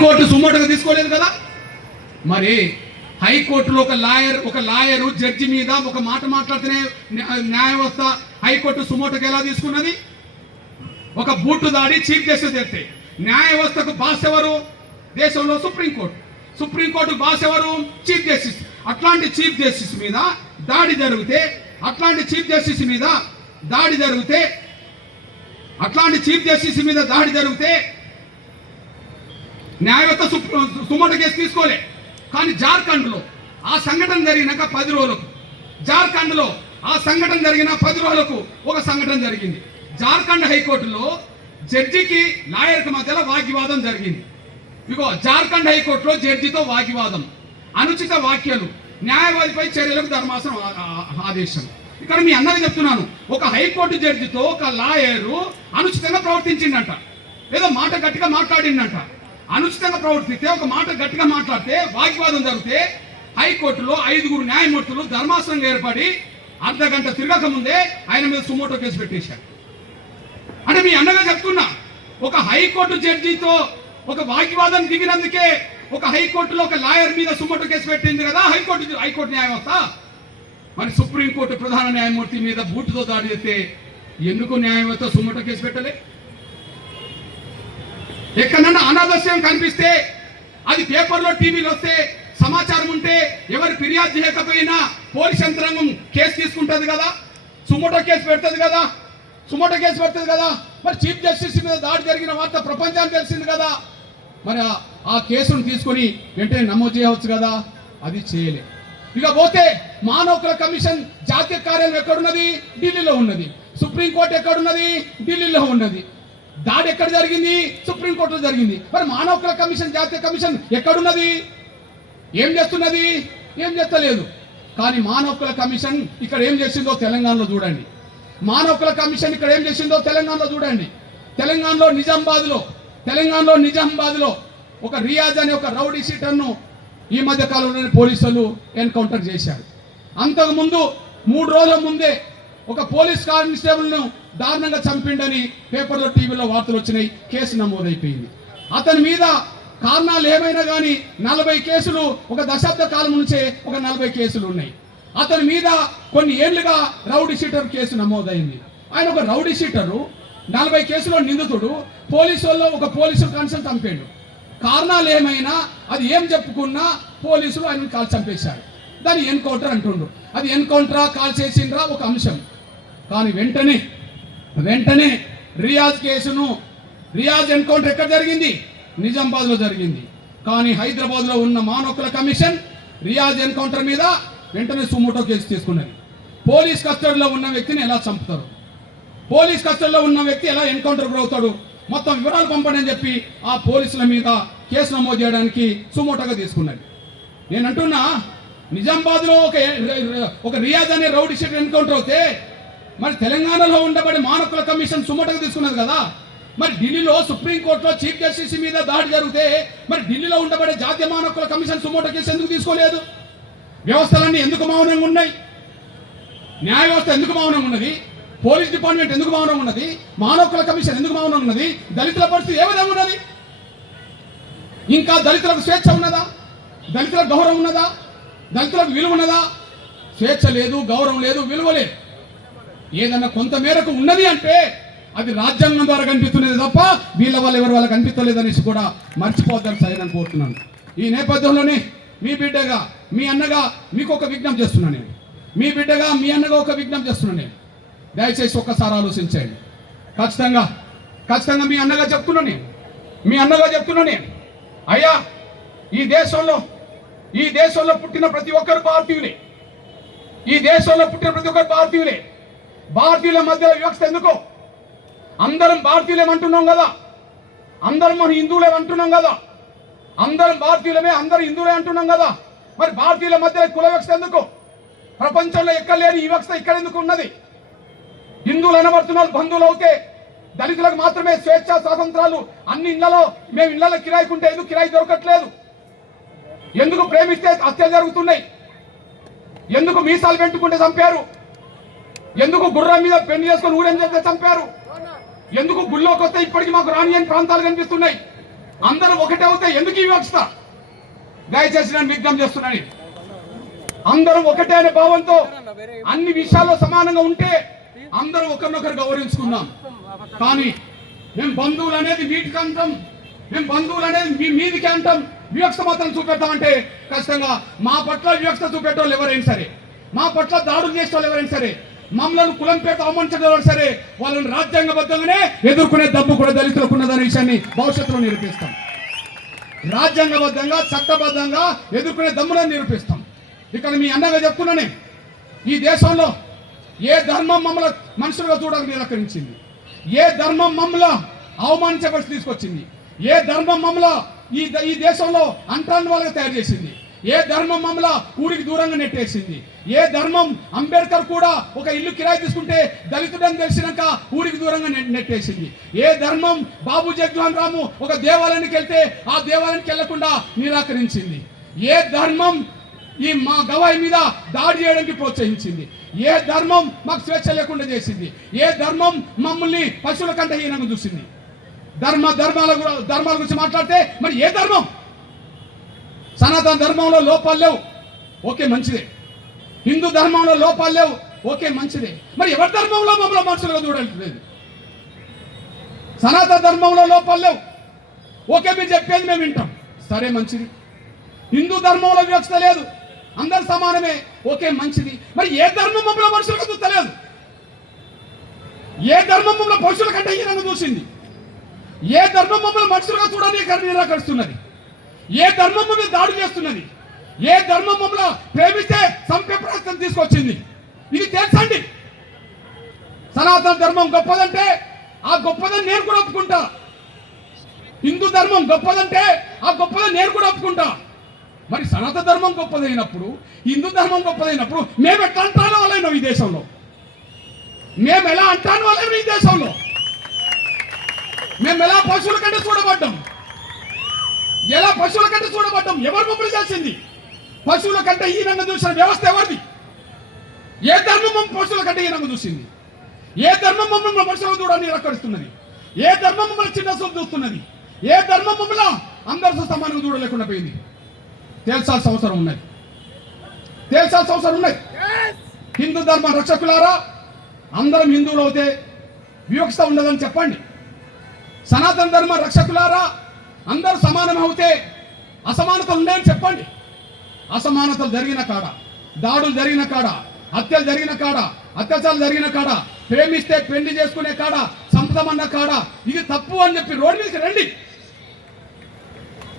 High court సుమోటగా తీసుకోలేదు కదా? మరి హైకోర్టులో ఒక లాయర్ ఒక లాయరు జడ్జి మీద ఒక మాట మాట్లాడితేనే న్యాయ వ్యవస్థ హైకోర్టు సుమోటకు ఎలా తీసుకున్నది? ఒక బూటు దాడి చీఫ్ జస్టిస్ ఎత్తే న్యాయ వ్యవస్థకు బాస్ ఎవరు? దేశంలో supreme court. Supreme court boss ఎవరు? Chief justice. అట్లాంటి చీఫ్ జస్టిస్ మీద దాడి జరిగితే అట్లాంటి చీఫ్ జస్టిస్ మీద దాడి జరిగితే అట్లాంటి చీఫ్ జస్టిస్ మీద దాడి జరిగితే న్యాయవేత్త సుమోట కేసు తీసుకోలే. కానీ జార్ఖండ్లో ఆ సంఘటన జరిగినాక పది రోజులకు జార్ఖండ్లో ఆ సంఘటన జరిగిన పది రోజులకు ఒక సంఘటన జరిగింది. జార్ఖండ్ హైకోర్టులో జడ్జికి లాయర్కి మధ్యలో వాగ్వివాదం జరిగింది. ఇగో జార్ఖండ్ హైకోర్టులో జడ్జితో వాగ్వివాదం. అనుచిత వ్యాఖ్యలు న్యాయవాదిపై చర్యలకు ధర్మాసనం ఆదేశం. ఇక్కడ మీ అన్నది చెప్తున్నాను ఒక హైకోర్టు జడ్జితో ఒక లాయరు అనుచితంగా ప్రవర్తించిందంట ఏదో మాట గట్టిగా మాట్లాడిందంట అనుచితంగా ప్రవర్తిస్తే ఒక మాట గట్టిగా మాట్లాడితే వాగ్వాదం జరిగితే హైకోర్టులో ఐదుగురు న్యాయమూర్తులు ధర్మాసనంగా ఏర్పడి అర్ధ గంట తిరగక ముందే ఆయన మీద సుమోటో కేసు పెట్టేశారు. అంటే మీ అన్నగా చెప్తున్నా ఒక హైకోర్టు జడ్జితో ఒక వాగ్వాదం దిగినందుకే ఒక హైకోర్టులో ఒక లాయర్ మీద సుమోటో కేసు పెట్టింది కదా హైకోర్టు హైకోర్టు న్యాయవ్యవస్థ? మరి సుప్రీంకోర్టు ప్రధాన న్యాయమూర్తి మీద బూటుతో దాడి చేస్తే ఎందుకు న్యాయవ్యవస్థ సుమోటో కేసు పెట్టలే? ఎక్కడన్నా అనాదస్యం కనిపిస్తే అది పేపర్లో టీవీలో వస్తే సమాచారం ఉంటే ఎవరు ఫిర్యాదు చేయకపోయినా పోలీస్ యంత్రాంగం కేసు తీసుకుంటుంది కదా? సుమోటో కేసు పెడుతుంది కదా? సుమోటో కేసు పెడుతుంది కదా? మరి చీఫ్ జస్టిస్ మీద దాడి జరిగిన వార్త ప్రపంచానికి తెలిసింది కదా? మరి ఆ- ఆ కేసును తీసుకొని వెంటనే నమోదు చేయవచ్చు కదా? అది చేయలే. ఇక పోతే మానవ హక్కుల కమిషన్ జాతీయ కార్యాలయం ఎక్కడున్నది? ఢిల్లీలో ఉన్నది. సుప్రీంకోర్టు ఎక్కడున్నది? ఢిల్లీలో ఉన్నది. దాడి ఎక్కడ జరిగింది? సుప్రీంకోర్టులో జరిగింది. మరి మానవ హక్కుల కమిషన్ జాతీయ కమిషన్ ఎక్కడున్నది? ఏం చేస్తున్నది? ఏం చేస్తలేదు. కానీ మానవ హక్కుల కమిషన్ ఇక్కడ ఏం చేసిందో తెలంగాణలో చూడండి. మానవ హక్కుల కమిషన్ ఇక్కడ ఏం చేసిందో తెలంగాణలో చూడండి. తెలంగాణలో నిజామాబాద్లో తెలంగాణలో నిజామాబాద్లో ఒక రియాజ్ అనే ఒక రౌడీ షీటర్ను ఈ మధ్య కాలంలోనే పోలీసులు ఎన్కౌంటర్ చేశారు. అంతకుముందు మూడు రోజుల ముందే ఒక పోలీస్ కానిస్టేబుల్ను దారుణంగా చంపిండని పేపర్లో టీవీలో వార్తలు వచ్చినాయి. కేసు నమోదైపోయింది. అతని మీద కారణాలు ఏమైనా కానీ నలభై కేసులు ఒక దశాబ్ద కాలం నుంచే ఒక నలభై కేసులు ఉన్నాయి. అతని మీద కొన్ని ఏళ్ళుగా రౌడీ షీటర్ కేసు నమోదైంది. ఆయన ఒక రౌడీ షీటరు నలభై కేసులో నిందితుడు పోలీసు వాళ్ళు ఒక పోలీసు కన్సల్ట్ చంపాడు. కారణాలు ఏమైనా అది ఏం చెప్పుకున్నా పోలీసులు ఆయన కాల్ చంపేశారు. దాన్ని ఎన్కౌంటర్ అంటుండ్రు. అది ఎన్కౌంటరా కాల్ చేసిండ్రా ఒక అంశం. కానీ వెంటనే వెంటనే రియాజ్ కేసును రియాజ్ ఎన్కౌంటర్ ఎక్కడ జరిగింది? నిజామాబాద్లో జరిగింది. కానీ హైదరాబాద్లో ఉన్న మానవకుల కమిషన్ రియాజ్ ఎన్కౌంటర్ మీద వెంటనే సుమోటో కేసు తీసుకున్నది. పోలీస్ కస్టడీలో ఉన్న వ్యక్తిని ఎలా చంపుతారు? పోలీస్ కస్టడీలో ఉన్న వ్యక్తి ఎలా ఎన్కౌంటర్ గురవుతాడు? మొత్తం వివరాలు పంపండి అని చెప్పి ఆ పోలీసుల మీద కేసు నమోదు చేయడానికి సుమోటోగా తీసుకున్నది. నేను అంటున్నా నిజామాబాద్లో ఒక ఒక రియాజ్ అనే రౌడీ షీట్ ఎన్కౌంటర్ అవుతే మరి తెలంగాణలో ఉండబడి మానకుల కమిషన్ సుమటకు తీసుకున్నది కదా. మరి ఢిల్లీలో సుప్రీంకోర్టులో చీఫ్ జస్టిస్ మీద దాడి జరిగితే మరి ఢిల్లీలో ఉండబడే జాతీయ మానకుల కమిషన్ సుమోట కేసు ఎందుకు తీసుకోలేదు? వ్యవస్థలన్నీ ఎందుకు మౌనంగా ఉన్నాయి? న్యాయ వ్యవస్థ ఎందుకు మౌనంగా ఉన్నది? పోలీస్ డిపార్ట్మెంట్ ఎందుకు మౌనంగా ఉన్నది? మానవుల కమిషన్ ఎందుకు మౌనంగా ఉన్నది? దళితుల పరిస్థితి ఏ విధంగా ఉన్నది? ఇంకా దళితులకు స్వేచ్ఛ ఉన్నదా? దళితులకు గౌరవం ఉన్నదా? దళితులకు విలువ ఉన్నదా? స్వేచ్ఛ లేదు గౌరవం లేదు విలువ లేదు. ఏదన్నా కొంత మేరకు ఉన్నది అంటే అది రాజ్యాంగం ద్వారా కనిపిస్తున్నది తప్ప వీళ్ళ వల్ల ఎవరి వాళ్ళకి కనిపించలేదు అనేసి కూడా మర్చిపోద్దని సైన్ కోరుతున్నాను. ఈ నేపథ్యంలోనే మీ బిడ్డగా మీ అన్నగా మీకు ఒక విజ్ఞప్తి చేస్తున్నాను నేను. మీ బిడ్డగా మీ అన్నగా ఒక విజ్ఞప్తి చేస్తున్నాను నేను. దయచేసి ఒక్కసారి ఆలోచించండి. ఖచ్చితంగా ఖచ్చితంగా మీ అన్నగా చెప్తున్నా నేను. మీ అన్నగా చెప్తున్నా నేను. అయ్యా ఈ దేశంలో ఈ దేశంలో పుట్టిన ప్రతి ఒక్కరు భారతీయులే. ఈ దేశంలో పుట్టిన ప్రతి ఒక్కరు భారతీయులే. భారతీయుల మధ్యలో వివక్ష ఎందుకో? అందరం భారతీయులేమంటున్నాం కదా. అందరం మనం హిందువులే అంటున్నాం కదా. అందరం భారతీయులమే అందరం హిందువులే అంటున్నాం కదా. మరి భారతీయుల మధ్య కుల వివక్ష ఎందుకు? ప్రపంచంలో ఎక్కడ లేని ఈ వివక్ష ఇక్కడ ఎందుకు ఉన్నది? హిందువులు అనబడుతున్నారు బంధువులు అవుతే దళితులకు మాత్రమే స్వేచ్ఛ స్వాతంత్రాలు. అన్ని ఇళ్ళలో మేము ఇళ్ళలో కిరాయికుంటే ఎందుకు కిరాయి దొరకట్లేదు? ఎందుకు ప్రేమిస్తే హత్యలు జరుగుతున్నాయి? ఎందుకు మీసాలు పెట్టుకుంటే చంపారు? ఎందుకు గుర్రం మీద పెళ్ళి చేసుకొని ఊరేం చేస్తే చంపారు? ఎందుకు గుళ్ళోకి వస్తే ఇప్పటికీ మాకు రానియని ప్రాంతాలు కనిపిస్తున్నాయి? అందరూ ఒకటే వస్తే ఎందుకు ఈ వ్యవస్థ? దయచేసి నేను విజ్ఞప్తి చేస్తున్నాను. అందరూ ఒకటే అనే భావంతో అన్ని విషయాల్లో సమానంగా ఉంటే అందరూ ఒకరినొకరు గౌరవించుకుందాం. కానీ మేము బంధువులు అనేది వీటికి అంటాం. మేము బంధువులు అనేది మీ మీదికి అంటాం. వివక్ష మాత్రం చూపెడతామంటే ఖచ్చితంగా మా పట్ల వివక్ష చూపెట్టేవాళ్ళు ఎవరైనా సరే. మా పట్ల దాడులు చేసే వాళ్ళు ఎవరైనా సరే. మమ్మల్ని కులం పేట అవమానించడం సరే వాళ్ళని రాజ్యాంగబద్ధంగానే ఎదుర్కొనే దమ్ము కూడా దళితులకు ఉన్నదనే విషయాన్ని భవిష్యత్తులో నిరూపిస్తాం. రాజ్యాంగబద్ధంగా చట్టబద్ధంగా ఎదుర్కొనే దమ్ములను నిరూపిస్తాం. ఇక్కడ మీ అన్నగా చెప్తున్నానే ఈ దేశంలో ఏ ధర్మం మమ్మల్ని మనుషులుగా చూడడానికి నిరాకరించింది ఏ ధర్మం మమ్మల్ని అవమానించే పరిస్థితి తీసుకొచ్చింది? ఏ ధర్మం మమ్మల్ని ఈ ఈ దేశంలో అంటాన్ని వాళ్ళకి తయారు చేసింది? ఏ ధర్మం మమ్మల్ని ఊరికి దూరంగా నెట్టేసింది? ఏ ధర్మం అంబేద్కర్ కూడా ఒక ఇల్లు కిరాయి తీసుకుంటే దళితుడని తెలిసినాక ఊరికి దూరంగా నెట్టేసింది. ఏ ధర్మం బాబు జగ్జీవన్ రాము ఒక దేవాలయానికి వెళ్తే ఆ దేవాలయానికి వెళ్ళకుండా నిరాకరించింది. ఏ ధర్మం ఈ మా గవాయి మీద దాడి చేయడానికి ప్రోత్సహించింది. ఏ ధర్మం మాకు స్వేచ్ఛ లేకుండా చేసింది. ఏ ధర్మం మమ్మల్ని పశువుల కంటే హీనంగా చూసింది. ధర్మ ధర్మాల ధర్మాల గురించి మాట్లాడితే మరి ఏ ధర్మం? సనాతన ధర్మంలో లోపాలు లేవు. ఓకే మంచిదే. హిందూ ధర్మంలో లోపాలు లేవు. ఓకే మంచిదే. మరి ఎవరి ధర్మంలో మమ్మల్ని మనుషులుగా చూడట్లేదు సనాతన ధర్మంలో లోపాలు లేవు. ఓకే మీరు చెప్పేది మేము వింటాం. సరే మంచిది. హిందూ ధర్మంలో వివక్షత లేదు. అందరు సమానమే. ఓకే మంచిది. మరి ఏ ధర్మం మమ్మల్ని మనుషులకు చూస్తలేదు ఏ ధర్మం మమ్మల్ని పశువుల కంటే హీనంగా చూసింది? ఏ ధర్మం మమ్మల్ని మనుషులుగా చూడని నిరాకరిస్తున్నది ఏ ధర్మం మీద దాడి చేస్తున్నది? ఏ ధర్మం మమ్మల్ని ప్రేమిస్తే సంపే ప్రయత్నం తీసుకొచ్చింది? ఇది తెలుసండి. సనాతన ధర్మం గొప్పదంటే ఆ గొప్పదని నేను కూడా ఒప్పుకుంటా. హిందూ ధర్మం గొప్పదంటే ఆ గొప్పదని నేను కూడా ఒప్పుకుంటా. మరి సనాతన ధర్మం గొప్పదైనప్పుడు హిందూ ధర్మం గొప్పదైనప్పుడు మేము ఎట్లా అంటాను వాళ్ళైనా ఈ దేశంలో. మేము ఎలా అంటాను వాళ్ళైనా ఈ దేశంలో. మేము ఎలా పశువుల కంటే చూడబడ్డాం. ఎలా పశువుల కంటే చూడబడ్డం? ఎవరు మమ్మల్ని చేసింది పశువుల కంటే హీనంగా చూసిన వ్యవస్థ ఎవరిది? ఏ ధర్మం మమ్మల్ని పశువుల కంటే హీనంగా చూసింది? ఏ ధర్మం మమ్మల్ని పశువులు చూడని నిరాకరిస్తున్నది ఏ ధర్మం మమ్మల్ని చిన్న చూపు చూస్తున్నది? ఏ ధర్మం మమ్మల్ని అందరితో సమానంగా చూడలేకుండా పోయింది? తేల్చాల్సిన అవసరం ఉన్నది. తేల్చాల్సిన అవసరం ఉన్నది. హిందూ ధర్మ రక్షకులారా అందరం హిందువులు అవుతే వివక్షత ఉండదని చెప్పండి. సనాతన ధర్మ రక్షకులారా అందరూ సమానం అవుతే అసమానతలు ఉన్నాయని చెప్పండి. అసమానతలు జరిగిన కాడ దాడులు జరిగిన కాడ హత్యలు జరిగిన కాడ అత్యాచారాలు జరిగిన కాడ ప్రేమిస్తే పెళ్ళి చేసుకునే కాడ సంపదమన్న కాడ ఇది తప్పు అని చెప్పి రోడ్డు మీదకి రండి.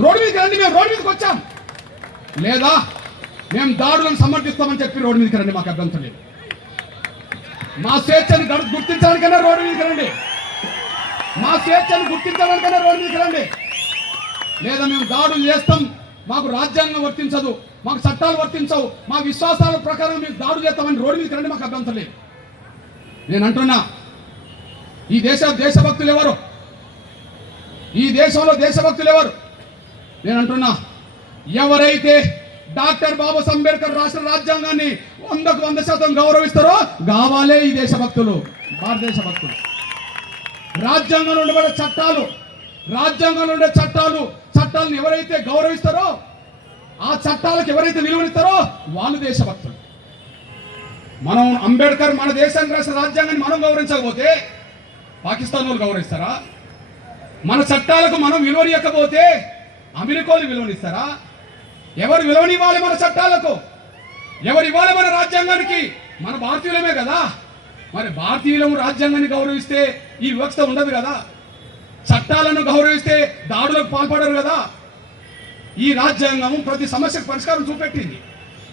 రోడ్డు మీదకి రండి మేము రోడ్డు మీదకి వచ్చాం. లేదా మేము దాడులను సమర్థిస్తామని చెప్పి రోడ్డు మీదకి రండి మాకు అభ్యంతరం లేదు. మా స్వేచ్ఛను గడు- గుర్తించడానికైనా రోడ్డు మీదకి రండి. మా స్వేచ్ఛను గుర్తించడానికైనా రోడ్డు మీదకి రండి. లేదా మేము దాడులు చేస్తాం మాకు రాజ్యాంగం వర్తించదు మాకు చట్టాలు వర్తించవు మా విశ్వాసాల ప్రకారం మేము దాడు చేస్తామని రోడ్డు మీద రండి మాకు అభ్యంతరం లేదు. నేను అంటున్నా ఈ దేశ దేశభక్తులు ఎవరు? ఈ దేశంలో దేశభక్తులు ఎవరు? నేను అంటున్నా ఎవరైతే డాక్టర్ బాబా అంబేద్కర్ రాష్ట్ర రాజ్యాంగాన్ని వందకు వంద శాతం గౌరవిస్తారో కావాలే ఈ దేశభక్తులు భారతదేశ భక్తులు రాజ్యాంగంలో ఉండబడే చట్టాలు రాజ్యాంగంలో ఉండే చట్టాలు చట్టాలను ఎవరైతే గౌరవిస్తారో ఆ చట్టాలకు ఎవరైతే విలువనిస్తారో వాళ్ళు దేశభక్తులు. మనం అంబేద్కర్ మన దేశానికి రాసిన రాజ్యాంగాన్ని మనం గౌరవించకపోతే పాకిస్తాన్ వాళ్ళు గౌరవిస్తారా? మన చట్టాలకు మనం విలువనియకపోతే అమెరికాలు విలువనిస్తారా? ఎవరు విలువనివ్వాలి మన చట్టాలకు? ఎవరు ఇవ్వాలి మన రాజ్యాంగానికి? మన భారతీయులమే కదా. మరి భారతీయులము రాజ్యాంగాన్ని గౌరవిస్తే ఈ వివక్ష ఉండదు కదా. చట్టాలను గౌరవిస్తే దాడులకు పాల్పడరు కదా. ఈ రాజ్యాంగం ప్రతి సమస్యకు పరిష్కారం చూపెట్టింది.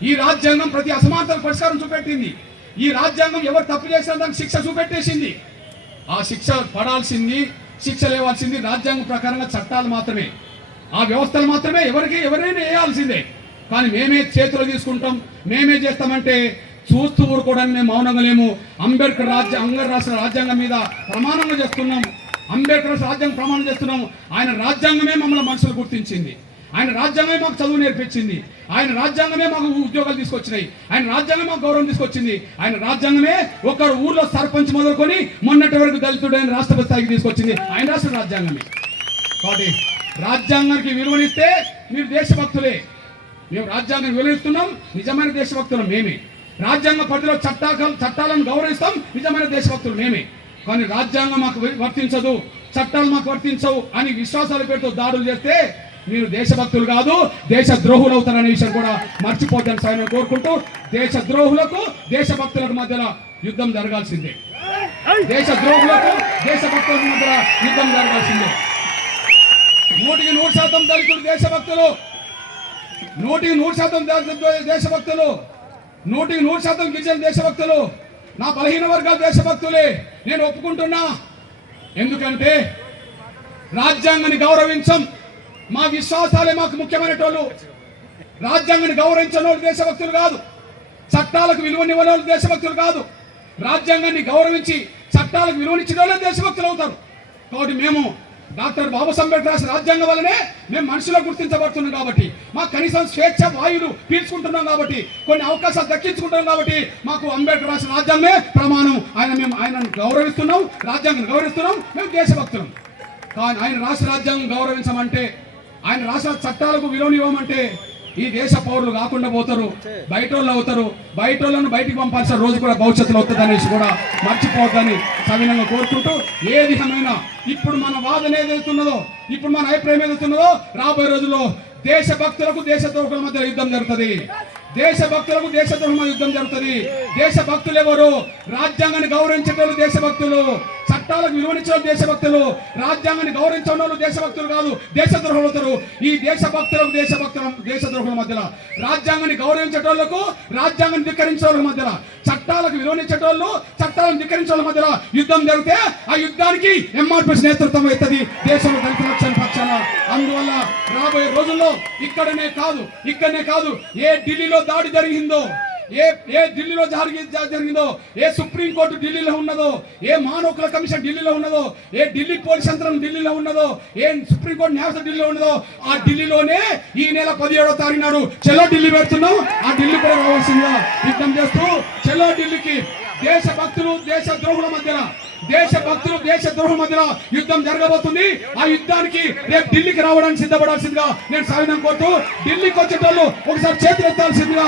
ఈ రాజ్యాంగం ప్రతి అసమానతకు పరిష్కారం చూపెట్టింది. ఈ రాజ్యాంగం ఎవరు తప్పు చేసిన దానికి శిక్ష చూపెట్టేసింది. ఆ శిక్ష పడాల్సింది శిక్ష లేవాల్సింది రాజ్యాంగం ప్రకారంగా చట్టాలు మాత్రమే. ఆ వ్యవస్థలు మాత్రమే ఎవరికి ఎవరైనా వేయాల్సిందే. కానీ మేమే చేతిలో తీసుకుంటాం మేమే చేస్తామంటే చూస్తూ ఊరుకోవడానికి మేము మౌనంగా లేము. అంబేద్కర్ రాజ్య అంబేద్కర్ రాష్ట్ర రాజ్యాంగం మీద ప్రమాణంగా చేస్తున్నాం. అంబేద్కర్ రాజ్యాంగం ప్రమాణం చేస్తున్నాం ఆయన రాజ్యాంగమే మమ్మల్ని మనుషులు గుర్తించింది. ఆయన రాజ్యాంగమే మాకు చదువు నేర్పించింది. ఆయన రాజ్యాంగమే మాకు ఉద్యోగాలు తీసుకొచ్చినాయి. ఆయన రాజ్యాంగమే మాకు గౌరవం తీసుకొచ్చింది. ఆయన రాజ్యాంగమే ఒక ఊర్లో సర్పంచ్ మొదలుకొని మొన్నటి వరకు దళితుడు ఆయన రాష్ట్రపతి స్థాయికి తీసుకొచ్చింది. ఆయన రాష్ట్ర రాజ్యాంగమే. కాబట్టి రాజ్యాంగానికి విలువనిస్తే మీరు దేశభక్తులే. మేము రాజ్యాంగం విలువనిస్తున్నాం నిజమైన దేశభక్తులు మేమే. రాజ్యాంగ పరిధిలో చట్టాలు చట్టాలను గౌరవిస్తాం. నిజమైన దేశభక్తులు మేమే. కానీ రాజ్యాంగం మాకు వర్తించదు చట్టాలు మాకు వర్తించవు అని విశ్వాసాల పేరుతో దాడులు చేస్తే మీరు దేశభక్తులు కాదు దేశ ద్రోహులు అవుతారనే విషయం కూడా మర్చిపోద్దని సాయం కోరుకుంటూ దేశ ద్రోహులకు దేశభక్తులకు మధ్యలో యుద్ధం జరగాల్సిందే. దేశ ద్రోహులకు దేశభక్తులకు మధ్య యుద్ధం జరగాల్సిందే. నూటికి నూరు శాతం దళితులు దేశభక్తులు. నూటికి నూరు శాతం దేశభక్తులు. నూటికి నూరు శాతం గిరిజన దేశభక్తులు. నా బలహీన వర్గాల దేశభక్తులే నేను ఒప్పుకుంటున్నా. ఎందుకంటే రాజ్యాంగాన్ని గౌరవించం మా విశ్వాసాలే మాకు ముఖ్యమైనటోళ్ళు. రాజ్యాంగాన్ని గౌరవించని వాళ్ళు దేశభక్తులు కాదు. చట్టాలకు విలువనివ్వని వాళ్ళు దేశభక్తులు కాదు. రాజ్యాంగాన్ని గౌరవించి చట్టాలకు విలువనిచ్చిన వాళ్ళే దేశభక్తులు అవుతారు కాబట్టి మేము డాక్టర్ బాబాసాహెబ్ అంబేద్కర్ రాసిన రాజ్యాంగం వల్లనే మేము మనుషులు గుర్తించబడుతున్నాం కాబట్టి మాకు కనీసం స్వేచ్ఛ వాయులు పీల్చుకుంటున్నాం కాబట్టి కొన్ని అవకాశాలు దక్కించుకుంటున్నాం కాబట్టి మాకు అంబేద్కర్ రాసిన రాజ్యాంగమే ప్రమాణం. ఆయన మేము ఆయనను గౌరవిస్తున్నాం రాజ్యాంగం గౌరవిస్తున్నాం మేము దేశభక్తులం. కానీ ఆయన రాష్ట్ర రాజ్యాంగం గౌరవించమంటే ఆయన రాష్ట్ర చట్టాలకు విలువనివ్వమంటే ఈ దేశ పౌరులు కాకుండా పోతారు బయట వాళ్ళు అవుతారు బయట వాళ్ళను బయటికి పంపాల్సిన రోజు కూడా భవిష్యత్తులో వస్తుంది అనేసి కూడా మర్చిపోవద్దని సవినంగా కోరుకుంటూ ఏ విధమైన ఇప్పుడు మన వాదన ఏదైతున్నదో ఇప్పుడు మన అభిప్రాయం ఏదైతున్నదో రాబోయే రోజుల్లో దేశభక్తులకు దేశద్రోహుల మధ్య యుద్ధం జరుగుతుంది. దేశభక్తులకు దేశద్రోహం మధ్య యుద్ధం జరుగుతుంది. దేశభక్తులు ఎవరు? రాజ్యాంగాన్ని గౌరవించేటోళ్ళు దేశభక్తులు. చట్టాలకు విలువనిచ్చిన దేశభక్తులు రాజ్యాంగాన్ని గౌరవించే వాళ్ళు దేశభక్తులు కాదు దేశద్రోహులు అవుతారు. ఈ దేశభక్తులకు దేశభక్తుల దేశద్రోహుల మధ్యలో రాజ్యాంగాన్ని గౌరవించేటోళ్ళకు రాజ్యాంగాన్ని ధిక్కరించే వాళ్ళ మధ్యలో చట్టాలకు విలువనిచ్చేటోళ్ళు చట్టాలను ధిక్కరించే వాళ్ళ మధ్యలో యుద్ధం జరిగితే ఆ యుద్ధానికి ఎంఆర్పిఎస్ నేతృత్వం అవుతుంది దేశంలో దళిత రక్షణ పక్షాన. అందువల్ల రాబోయే రోజుల్లో ఇక్కడనే కాదు ఇక్కడనే కాదు ఏ ఢిల్లీలో దాడి జరిగిందో ఏ ఏ ఢిల్లీలో జరిగి జరిగిందో ఏ సుప్రీం కోర్టు ఢిల్లీలో ఉన్నదో ఏ మానవ హక్కుల కమిషన్ ఢిల్లీలో ఉన్నదో ఏ ఢిల్లీ పోలీస్ యంత్రం ఢిల్లీలో ఉన్నదో ఏ సుప్రీం కోర్టు న్యాయస్థానం ఢిల్లీలో ఉన్నదో ఆ ఢిల్లీలోనే ఈ నెల పదిహేడో తారీఖు నాడు చెలో ఢిల్లీ పెడుతున్నాం. ఆ ఢిల్లీ కూడా రావాల్సిందిగా యుద్ధం చేస్తూ చెలో ఢిల్లీకి దేశ భక్తులు దేశ ద్రోహుల మధ్యన దేశ భక్తులు దేశ ద్రోహుల మధ్యన యుద్ధం జరగబోతుంది. ఆ యుద్ధానికి రేపు ఢిల్లీకి రావడానికి సిద్ధపడాల్సిందిగా నేను సాగినం కోరుతూ ఢిల్లీకి వచ్చేటోళ్ళు ఒకసారి చేతులు ఎత్తాల్సిందిగా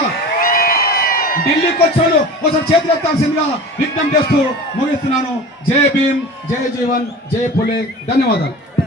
ఢిల్లీకి వచ్చాడు ఒకసారి చేతులు ఎత్తాల్సిందిగా విజ్ఞప్తి చేస్తూ ముగిస్తున్నాను. జై భీమ్ జై జీవన్ జై పులే. ధన్యవాదాలు.